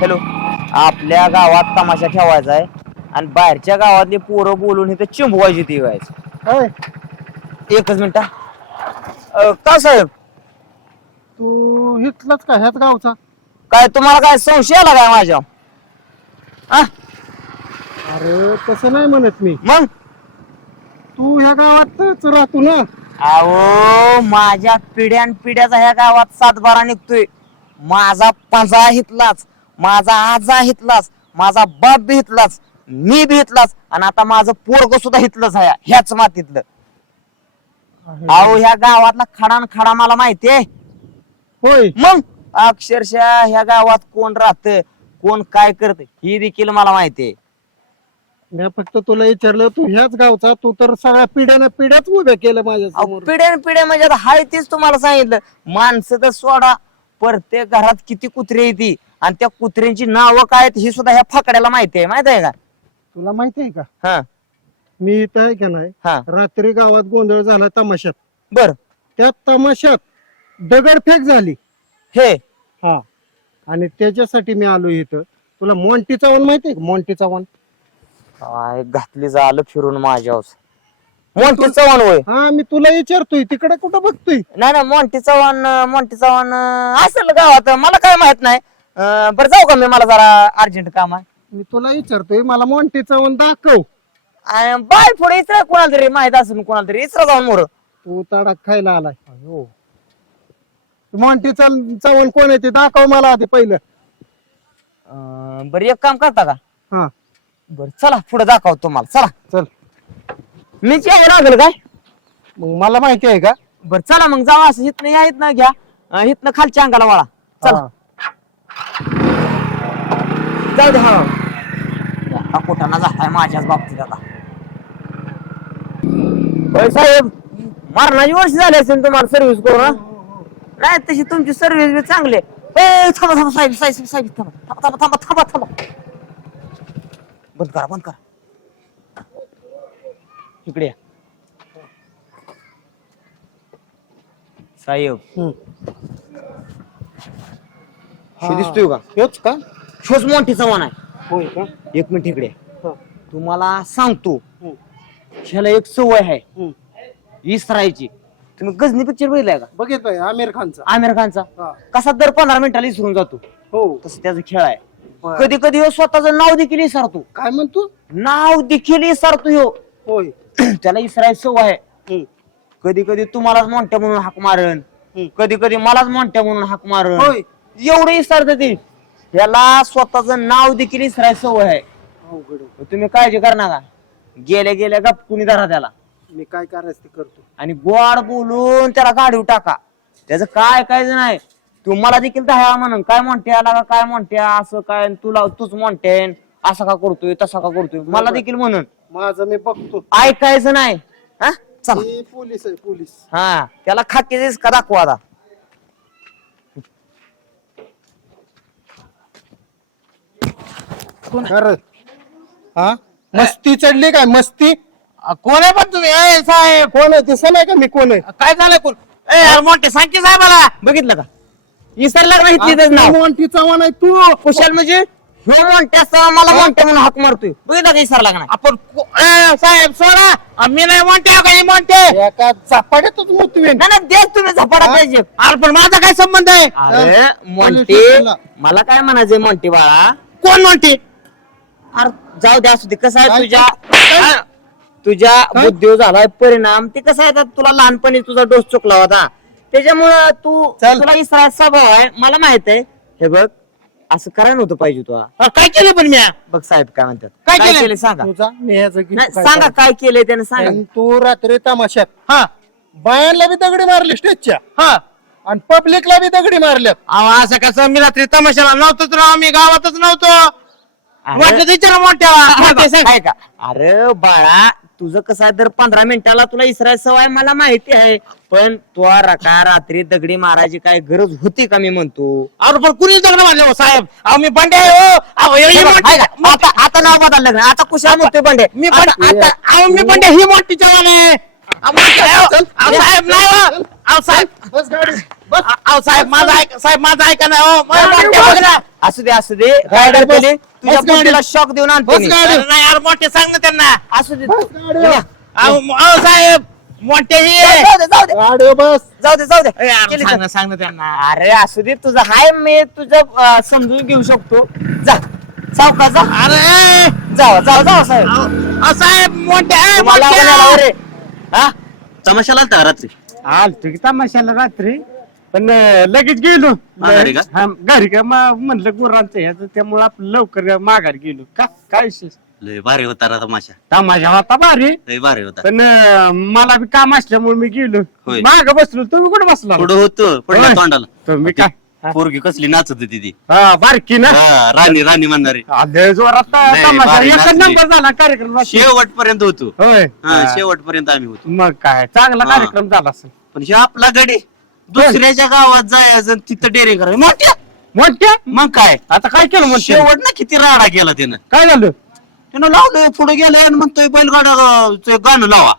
Hello. आपल्या गावात तमाशा ठेवायचा आहे. आणि बाहेरच्या गावातली पोरं बोलून इथं चिंबवायची ती व्हायचं होय. एकच मिनिट. का साहेब? तू इथलाच का ह्याच गावचा? काय तुम्हाला काय संशय आला काय माझ्या? आ? अरे तसं नाही म्हणत मी. मग? तू ह्या गावातच राहतो ना? अहो माझ्या पिढ्यान पिढ्याचा ह्या गावात सातबारा निघतोय. माझा पंजा हितलाच माझा आजा हितलाच माझा बाप बी हितलाच मी बी हितलाच आणि आता माझं पोरग सुद्धा हितलंच आहे ह्याच मातीतलं. अहो ह्या गावातला खडा न खडा मला माहितीये होय. मग? अक्षरशः ह्या गावात कोण राहत कोण काय करत ही देखील मला माहितीये मी फक्त तुला विचारलं तू ह्याच गावचा तू तर सगळ्या पिढ्याने पिढ्याच उभ्या केलं माझ्यासमोर. पिढ्यान पिढ्या म्हणजे आता हाय तेच तुम्हाला सांगितलं. माणसं तर सोडा प्रत्येक घरात किती कुत्रे येते. आणि त्या कुत्र्यांची नावं काय आहेत ही सुद्धा ह्या फकड्याला माहिती आहे माहीत आहे का? तुला माहिती आहे का? हा. मी इथं आहे का नाही? हा. रात्री गावात गोंधळ झाला तमाशात. बर. त्या तमाशात दगडफेक झाली. हे. हा. आणि त्याच्यासाठी मी आलो इथं. तुला मोंटी चव्हाण माहिती आहे का? मोंटी चव्हाण काय घातली झालं फिरून माझ्या मोंटी चव्हाण होय. हा मी तुला विचारतोय. तिकडे कुठं बघतोय? नाही ना मोंटी चव्हाण मोंटी चव्हाण असेल गावात. मला काय माहीत नाही. अं, बरं जाऊ का मी मला जरा अर्जंट काम आहे. मी तुला विचारतोय मला मोंटी चव्हाण दाखव. बाय पुढे इचरा कोणाला तरी माहीत असेल कोणाला तरी इचरा जाऊन मोर. तू तडाख खायला आलाय. मोंटी चव्हाण कोण आहे ते दाखव मला आधी पहिलं. बरं एक काम करता का? हा. बर चला पुढे दाखव तुम्हाला चला. चल. मी यावं लागेल काय? मग मला माहिती आहे का? बर चला मग जावा असं हिथनं या हिथनं घ्या. अं, हिथनं खालच्या अंगाला वळा. चला. हा. जाऊ दे हा. आता कुठाना झालाय माझ्याच बाबतीत आता. होय साहेब मारणाची वर्ष झाली असेल तुम्हाला सर्व्हिस करून हा? नाही तशी तुमची सर्व्हिस बी चांगली आहे. ए, थांबा थांबा साहेब साहेब साहेब थांबा थांबा थांबा थांबा थांबा थांबा. बंद करा बंद करा. इकडे या. साहेब. हम्म. दिसतोय का? हेच का? शोच मोठी चव्हाण आहे. होय का? एक मिनिट इकडे. हा. तुम्हाला सांगतो. हम्म. ह्याला एक सवय आहे. हम्म. इसरायची. तुम्ही गजनी पिक्चर बघितलाय का? बघितलंय आमिर खानचा. आमिर खानचा. हा. कसा दर पंधरा मिनिटाला इसरून जातो. हो. तसं त्याचा खेळ आहे. बर. कधी कधी ह्यो स्वतःचं नाव देखील इसरतो. काय म्हणतो? नाव देखील इसरतो ह्यो होय. त्याला इसरायची सवय आहे. हम्म. कधी कधी तुम्हालाच मोठ्या म्हणून हाक मारण हम्म. कधी कधी मलाच मोठ्या म्हणून हाक मारण होय. एवढं इसरत ती. याला स्वतःचं नाव देखील इसरायची सवय आहे. अवघड आहे. तुम्ही काळजी कर नका गेल्या गेल्या गप कुणी धरा त्याला. मी काय करायचं ते करतो. आणि गोड बोलून त्याला गाडीव टाका. त्याचं काय काय नाही. तुम्हाला देखील दहा म्हणून काय म्हणते आला का काय म्हणते असं काय तुला तूच म्हणते असं का करतोय तसा का करतोय मला देखील म्हणून. माझं मी बघतो. ऐकायचं नाही. हा? चला. हे पोलीस आहे पोलीस. हा त्याला खाकीच का दाखवा आता. खरं हा? मस्ती चढली काय? मस्ती? अ, कोण आहे पण तुम्ही? ए, साहेब. कोण आहे? दिसत नाही का मी कोण आहे? काय झालं कोण? ए यार मोठे सांग की साहेबाला. बघितलं का? का इथली इथंच नाव? मोंटी चव्हाण आहे तू? कुशाल म्हणजे? ह्यो म्हणते असताना मला म्हणते म्हणून हाक मारतोय. बघितलं का इसरला का नाही? आपण को- ए, साहेब सोडा. अ, मी नाही म्हणते काही म्हणते एका चापाड्यातच मुतवेन. नाही, नाही देख तुम्ही झपाटा पाहिजे. अरे पण माझा काय संबंध आहे? अरे मोंटी. मला काय म्हणायचंय मोंटी बाळा? कोण म्हणते अरे जाऊ द्या असू दे. कसं आहे काय? तुझ्या? तुझ्या? बुद्धीवर झालाय परिणाम. ते कसं आहे आता तुला लहानपणी तुझा डोस चुकला होता. त्याच्यामुळं तू चल. तुला इसरा स्वभाव आहे. मला माहीत आहे. हे बघ असं करायला नव्हतं पाहिजे तू अ, काय केलं पण मी? बघ साहेब काय म्हणतात. काय केलं? सांगा. तुझा नाही काय सांगा? काय केलंय त्याने सांगा. आणि तू रात्री तमाशात. हा. बायांना बी दगडी मारली स्टेजच्या हा. आणि पब्लिकला बी दगडी मारल्यात. अहो, असं कसं? मी रात्री तमाशाला नव्हतोच राव. मी गावातच नव्हतो. वाटलं विचारा मोठ्या ते सांग. काय का अरे बाळा तुझं कसं आहे दर पंधरा मिनिटाला तुला इसराय सवय मला माहिती आहे पण तू रका रात्री दगडी मारायची काय गरज होती का मी म्हणतो अरे पण कुणी दगड मारले हो साहेब अहो मी बंडे आहे हो अहो, हे- हे हे बघ? आता आता नाव बदललं? आता कुशाल म्हणतोय बंडे मी पण आता अहो मी पण ही मोठी जवान आहे आहे, हो. साहेब नाही हो. अहो साहेब बस गाडी अहो साहेब माझा ऐक साहेब माझा ऐका नाही हो मला. असू दे असू दे गाडी काय बस. करते तुझ्या बस गाडी. बुद्धीला शॉक देऊन आणतो बस मी. गाडी. अरे नाही यार मोठे सांग ना त्यांना असू दे बस गाडीवर. या. अहो अहो, साहेब मोठे ही जाऊ दे जाऊ दे बस जाऊ दे जाऊ दे ए, यार, केली सांग. ना सांग ना त्यांना अरे असू दे तुझं हाय मी तुझं अं, समजून घेऊ शकतो जा सावका जा अरे जावा जावा जावा साहेब अहो, अहो, साहेब मोठे ए, तुम्हाला मोठे. कोणाला रे हा? तमाशाला आलता का रात्री? आलतो की तमाशाला रात्री. पण अं, लगेच गेलो. माघारी का? हा, घरी का? मग म्हणलं गुरांचं ह्याचं त्यामुळे आपलं लवकर माघारी गेलो. का? काय विशेष? लय भारी होता रा तमाशा. तमाशा होता भारी. लय भारी होता. पण अं, मला बी काम असल्यामुळे मी गेलो. होय. माग बसलो. तुम्ही कुठे बसला? पुढं होतो. पडला होय. तोंडाला. तुम्ही काय? पोरगी कसली नाचत होती ती. हा बारकी ना? हा, राणी राणी म्हणणारी. जोरात लय तमाशा. भारी एक नाचली. नंबर झाला कार्यक्रम शेवट पर्यंत होतो. होय. हा हा. शेवट पर्यंत आम्ही होतो. मग काय चांगला हा. कार्यक्रम झाला असेल. पण हे आपला गडी दुसऱ्याच्या गावात जायचं आणि तिथं डेअरिंग करायचं. मोठ्या? मोठ्या? मग काय? आता काय केलं मग शेवट ना किती राडा केला त्यानं. काय झालं? त्यानं लावलंय पुढे गेलाय आणि म्हणतोय बैलगाडा गाणं लावा.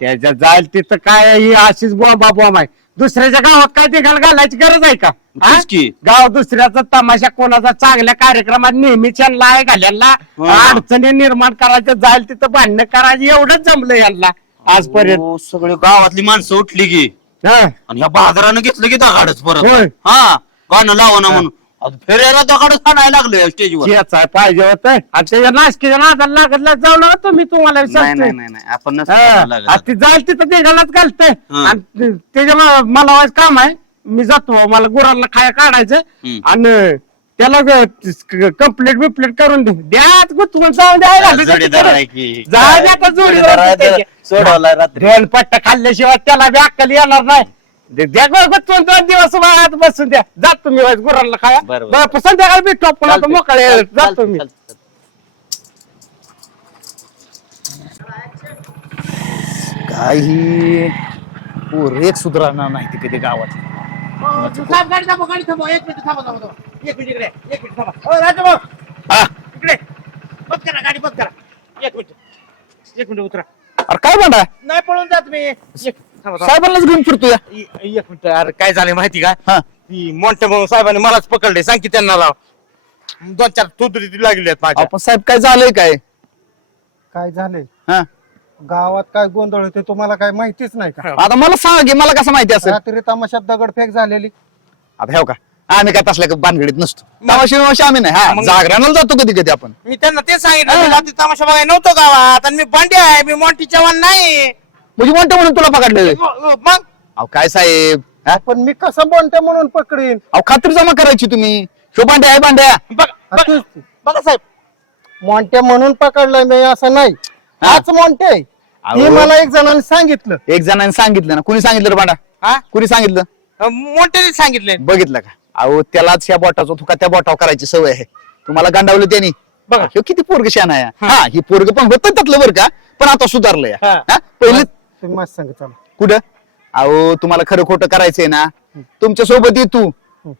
त्याच्यात जाईल तिथं काय ही अशीच बॉम्बा बॉम्ब आहे. दुसऱ्याच्या गावात काय ते घाल घालायची गरज आहे का हा? तेच की. गाव दुसऱ्याचा तमाशा कोणाचा चांगल्या कार्यक्रमात नेहमीच यांना आहे घालायला हा. अडचणी निर्माण करायचं जाईल तिथं भांडणं करायचं एवढंच जमलं यांना आजपर्यंत हो, सगळे गावातली माणसं उठली की हा. आणि ह्या बाजारानं घेतलं की दगाडच परत होय. हा गाणं लावा ना म्हणून फेऱ्याला दगाडच हाणायला लागलं स्टेजवर पाहिजे होत. आणि त्याच्या नाशकीच्या नादाला जाऊ नका तुम्ही तुम्हाला नाही विचारतोय. नाही नाही. नाही आपण नसतं हा, करायला लागत. आता ती जाईल तिथं ते घालत घालतंय. हा. आणि त्याच्या मा- मला वाज काम आहे. मी जातो. मला गुरांना खाया काढायचं. हम्म. आणि त्याला कंप्लीट बिप्लीट करून दे द्यात गुतवून जाऊन द्यायला जोडीदार आहे की. जा द्या आता जोडीदार आहे तर जोडीदार सोडवलाय रात्री. दोन पट्ट खाल्ल्याशिवाय त्याला बी अक्कल येणार नाही. दे- द्या गं गुतवून दोन दिवस बाळात बसून द्या. जात तुम्ही गुरांना खाया. बरं, बरं. बरं, संध्याकाळी भेटतो आपण आता चालतंय. मोकळे चालतंय, जातो मी चालतंय. काही पोर एक सुधारणार नाही तिकडे ते गावात. साहेब गाडी थांबव गाडी थांबव एक मिनिट थांबा थांबा थांबा. एक मिनिट इकडे एक मिनिट थांबा. अहो, राजभाऊ हा. इकडे. बंद करा गाडी बंद करा एक मिनिट. एक मिनिट उतरा. अरे काय म्हणा नाही पळून जात मी. एक. साहेबांनाच घेऊन फिरतो या. एक मिनिट अरे काय झालंय माहिती का? हा. ती मोठ्या भाऊ साहेबांनी मलाच पकडले सांग की त्यांना लाव. दोन चार तुतरी लागली आहेत माझ्या. आपण साहेब काय झालंय काय? काय झाले हा. गावात काय गोंधळ होते तुम्हाला काय माहितीच नाही का? आता मला सांग की मला कसं माहिती असेल? रात्री तमाशात दगडफेक झालेली. आता हे का? आम्ही काय तसल्या बांधगडीत नसतो. तमाशा विमाशा आम्ही नाही. हा मग- जागरणाला जातो कधी कधी आपण. मी त्यांना ते सांगितलं मी रात्री तमाशा बघायला नव्हतो गावात. आणि मी बांडे आहे मी मोठी चव्हाण नाही. म्हणजे म्हणतो म्हणून तुला पकडले म- मग? अहो काय साहेब? हा? पण मी कसं बोलते म्हणून पकडीन? अहो खात्री जमा करायची तुम्ही. शो बांड्या आहे बांड्या बघ बघ- बघा साहेब. मोंट्या म्हणून पकडलाय मी असं नाही. हा. हाच मोंटे हे अहो. मला एक जणांनी सांगितलं. एक जणांनी सांगितलं ना. कुणी सांगितलं रे बांडा हा? कुणी सांगितलं? मोठ्याने सांगितले बघितलं का? अहो त्यालाच या बोटाचा तुका त्या बोटावर करायची सवय आहे. तुम्हाला गांडावलं त्यांनी. बघा. ह्यो किती पोरग शान आहे. हा ही पोरग पण होत त्यातलं बरं का? पण आता सुधारलंय. हा. हा? पहिले तुम्ही माझं सांग चला. कुठं? अहो तुम्हाला खरं खोटं करायचंय ना. तुमच्यासोबत ये तू.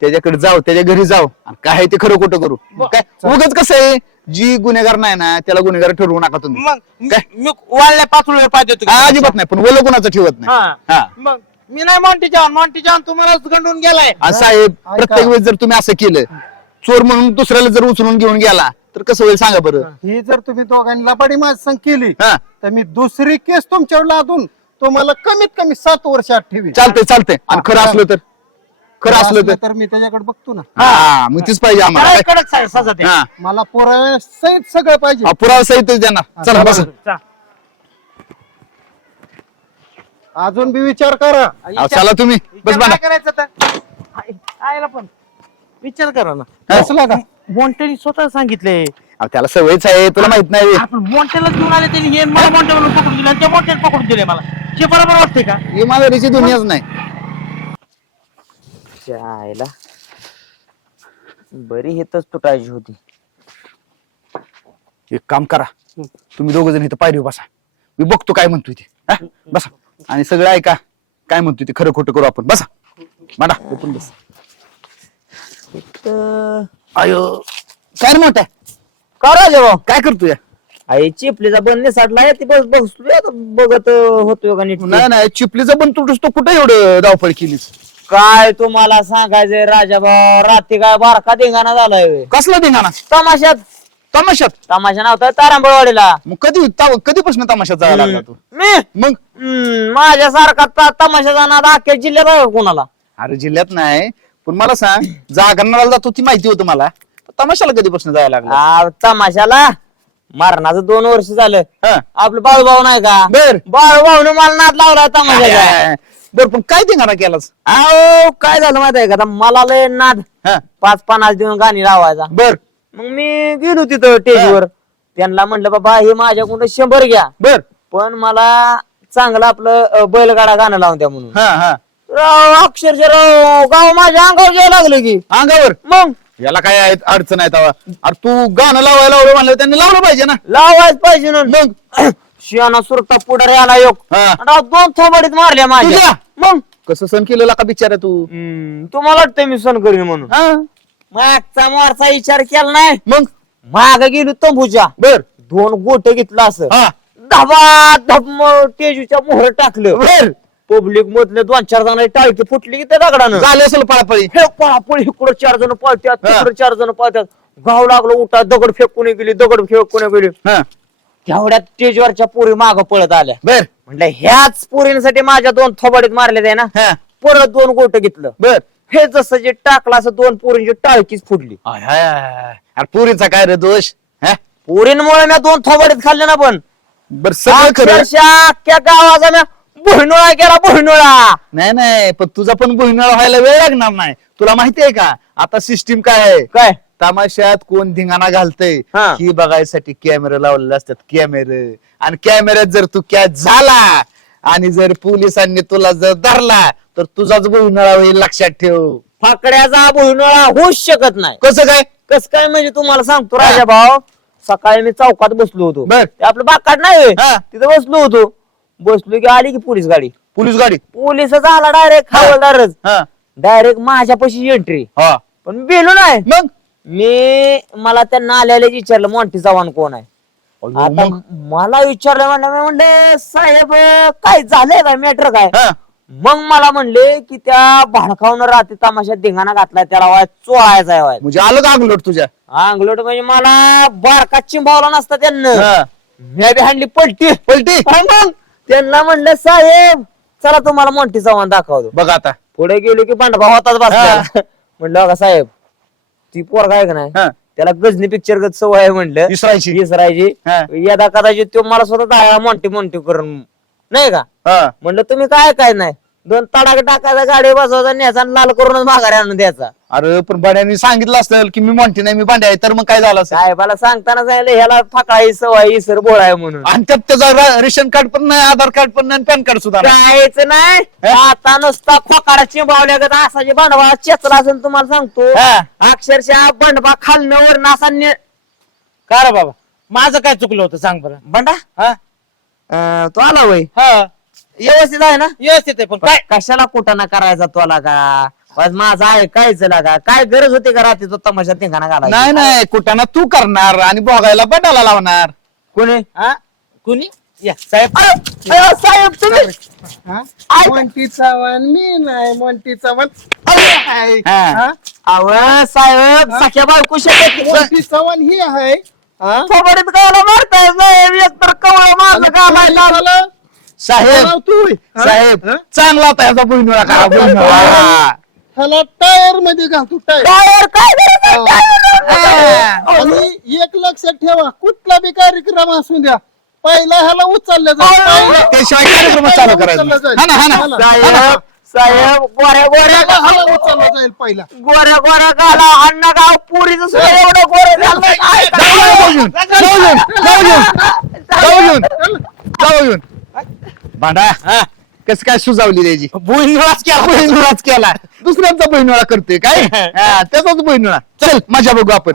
त्याच्याकडे जाऊ त्याच्या घरी जाऊ आणि काय आहे ते खरं खोटं करू. काय उगाच कसं आहे? जी गुन्हेगार नाही ना त्याला गुन्हेगार ठरवू नका तुम्ही. मग मी काय? मी वाळल्या पाहिजे होतो हा, अजिबात नाही. पण ओलं कोणाचं ठेवत नाही. हा. हा. मग मी नाही मॉन्टी जॉन मॉन्टी जॉन तुम्हालाच गंडून गेलाय. आणि साहेब ऐका. प्रत्येक वेळेस जर तुम्ही असं केलं चोर म्हणून दुसऱ्याला जर उचलून घेऊन गेला तर कसं होईल सांगा बरं. ही. जर तुम्ही दोघांनी लबाडी माझ संग केली हा. तर मी दुसरी केस तुमच्यावर लादून तुम्हाला कमीत कमी सात वर्षात ठेवी चालतंय चालतंय. आणि खरं असलं तर? खरं असलं तर? तर मी त्याच्याकडे बघतो ना. हा मग तीच पाहिजे आम्हाला. मला कडक सा- सजा द्या. हा. मला पुराव्या सहित सगळं पाहिजे. हा, पुरावा सहितच देणार चला बस. चा. अजून बी विचार करा. चला तुम्ही. बस विचार काय करायचं आयला पण. विचार करा ना? कसला का? मोंट्याने स्वतः सांगितले. अहो, त्याला सवयच आहे तुला माहीत नाही. आपण मोंट्यालाच घेऊन आले त्यांनी हे मला मोंट्या म्हणून पकडून दिले आणि त्या मोंट्याने पकडून दिले मला. हे बरोबर वाटते का? इमानदारीची दुनियाच नाही. आयला बरी हेतच तुटायची होती. एक काम करा. तुम्ही दोघ जण इथं पायरी बसा. मी बघतो काय म्हणतोय ते. हा? बसा. आणि सगळं ऐका. काय म्हणतोय ते खरं खोटं करू आपण. बसा. मांडा. उठून बस अयो काय मोठ्या? का राजा भाऊ काय करतोय? आई चिपलीचा बंद साठला ती बस बसतोय आता बघत होतोय का नीट नाही नाही चिपलीचा पण तुटूस तो कुठे एवढं धावपळ केलीस? काय तुम्हाला सांगायचंय राजाभाऊ? रात्री काय बारका धिंगाणा झालाय. कसला धिंगाणा? तमाशात. तमाशात? तमाशा नव्हता तारांबळवाडीला. मग कधी ता- कधीपासून तमाशात जायला लागला तू? मी? मग? हम्म, माझ्यासारखा ता- तमाशा जाणार अख्ख्या जिल्ह्यात आहे का कोणाला? अरे जिल्ह्यात नाही. पण मला सांग जागरणाला जातो ती माहिती होती मला. तमाशाला कधीपासून जायला लागला? आ, तमाशाला? मरणाचं दोन वर्ष झालं. हा. आपलं बाळूभाऊ नाही का? बर. बाळूभाऊने मला नाद लावलाय तमाशाचा बर पण काय धिंगाणा केलास? अहो काय झालं माहिती आहे का? आता मला लय नाद. हा. पाच पन्नास देऊन गाणी लावायचा. बर. मग मी गेलो तिथं टेजवर त्यांना म्हणलं बाबा हे माझ्याकडून शंभर घ्या. बर. पण मला चांगलं आपलं अं, बैलगाडा गाणं लावून द्या म्हणून. हा हा. राव, अक्षरशः राव, गाव माझ्या अंगावर यायला लागलं की. अंगावर? मग? याला काय आहे, अडचण आहे तवा अरे तू गाणं लावायला लावलं म्हणलं त्यांनी लावलं पाहिजे ना. लावायच पाहिजे ना. मग? शियाना सुरता पुढे आला योग हा. राव, दोन थोबाडीत मारल्या माझ्या. तुझ्या? मग? कसं सण केलेला का बिचारा तू? हम्म, तुम्हाला वाटतंय मी सण करीन म्हणून. हा? मागचा मारचा विचार केला नाही. मग? माग गेलो तंबूच्या. बर. दोन गोट घेतलं असं. हा. धबा धब म- तेजूच्या मोहर टाकलं. बर. पब्लिक मधले दोन चार जण टाळकी फुटली की त्या दगडानं. झाले असेल पळापळी. हे पळापळी इकडं चार जण पळतात हा. तिकडे चार जण पळतात गाव लागलो उठा दगड फेकून गेली दगड फेकून गेली. हा. तेवढ्यात स्टेजवरच्या पोरी माग पळत आल्या. बर. म्हणलं ह्याच पोरींसाठी माझ्या दोन थोबाडीत मारले आहे ना? हा. परत दोन गोट घेतलं. बर. हे जसं जे टाकलं असं दोन पोरींची टाळकीच फुटली. आय, आय, आय. अरे पुरीचा काय रे दोष? हा? पोरींमुळे मी दोन थोबाडीत खाल्ले ना पण. बर सगळं खरं. अक्षरशः अख्ख्या गावाचा मी भुईनोळा केला भुईनोळा नाही नाही पण तुझा पण भुईनाळ व्हायला वेळ लागणार नाही. तुला माहितीये का? आता सिस्टीम काय आहे? काय? तमाशात कोण धिंगाणा घालतय? हा. ही बघायसाठी कॅमेरे लावलेले असतात कॅमेरे आणि कॅमेऱ्यात जर तू कॅच झाला आणि जर पोलिसांनी तुला जर धरला तर तुझाच भुईनाळा होईल लक्षात ठेव. फाकड्याचा भुईनोळा होऊच शकत नाही. कसं काय? कस काय म्हणजे तुम्हाला सांगतो राजा भाऊ सकाळी मी चौकात बसलो होतो. बर. ते आपलं बाकाट नाही होय. हा. तिथं बसलो होतो. बसलो की आली की पोलीस गाडी. पोलीस गाडी. पोलीसच आला डायरेक्ट हवालदारच. हा. डायरेक्ट माझ्यापाशी एंट्री हा. पण गेलो नाही मग? मी मला त्यांना आल्याला विचारलं मोंटी चव्हाण कोण आहे? आता मग? मला विचारलं म्हणलं मी म्हणले साहेब काय झालंय काय? मॅटर काय? हा. मग मला म्हणले की त्या भाडकावनं रात्री तमाशात धिंगाणा घातलाय त्याला वाय चोळायचा आहे वाय. म्हणजे आलं का अंगलोट तुझ्या? अंगलोट म्हणजे मला बारका चिंबावला नसता त्यांना. हा. मी बी हाणली पलटी. पलटी? काय मग? त्यांना म्हणलं साहेब चला तुम्हाला मोठी चव्हाण दाखवतो. बघ आता. पुढे गेलो की भांडभा होताच बसला. म्हणलं का साहेब ती पोरगा आहे का नाही? हा. त्याला गजनी पिक्चर गत सवय आहे म्हणलं. विसरायची विसरायची हा. यदा कदाचित तो मला स्वतः दहा मोठी मोठी करून नाही का? हा. म्हणलं तुम्ही काय काय नाही? दोन तडाख टाकायचा गाडी बसवायचा न्यायचा आणि लाल करूनच माघारी आणून द्यायचा. अरे पण बड्याने सांगितलं असतं की मी म्हणते नाही मी भांडे आहे तर मग काय झालं असं साहेबाला सांगताना सांगितलं ह्याला फाकाळी सवय सर बोळाय म्हणून. आणि त्यात त्याचा रा- रेशन कार्ड पण नाही आधार कार्ड पण नाही पॅन कार्ड सुद्धा नाही. कायच नाही. आता नुसता खोकाडा चिंबावल्या गत असाची भांडवा चेचला असेल तुम्हाला सांगतो. हा. अक्षरशः बंडबा खालनं वरनं असा ने- का रे बाबा? माझं काय चुकलं होतं सांग बरं. बंडा हा? अं, तो आला वय. हा. व्यवस्थित आहे ना? व्यवस्थित आहे पण काय? कशाला कुटाणा करायचा तो लागा? बस माझा आहे कायच लागा. काय गरज होती का रात्री तो तमाशा ठिकाणा घाला नाही नाही कुठं तू करणार आणि बघायला बटाला लावणार. कोणी? हा? कुणी? या साहेब. अयो, साहेब तुम्ही? मोंटी चव्हाण मी नाही मोंटी चव्हाण हा. अव साहेब सख्या बायको शकत मोंटी चव्हाण ही आहे. हा? थोबडीत गावाला मारताय साहेब एक तर कवळ मारलं का आणि पोलिसाला साहेब तू? हा? साहेब हा? चांगला होता याचा बहिणीला करा बहिणीला. हा. ह्याला टायरमध्ये घालतो टायर. टायर काय टायर? आणि एक लक्षात ठेवा कुठला बी कार्यक्रम असू द्या पहिला ह्याला उचलल्या जाईल पहिला- त्याशिवाय कार्यक्रम चालू करायचा. उचलला जाईल. हा ना हा ना. ह्याला- साहेब साहेब गोऱ्या गोऱ्या ह्याला उचलला जाईल पहिला. गोऱ्या गोऱ्या गाला. अण्णा गाव पुरीचं सुद्धा एवढं गोरं झालंय. काय जाऊ घेऊन जाऊ घेऊन जाऊ घेऊन जाऊ घेऊन जाऊ घेऊन. भांडा. कस काय सुजावली त्याची? भुईमुळाच केला. बहिणुळाच केला. दुसऱ्यांचा बहिणुळा करते काय? हा, त्याचाच बहिणुळा चल मजा बघू आपण.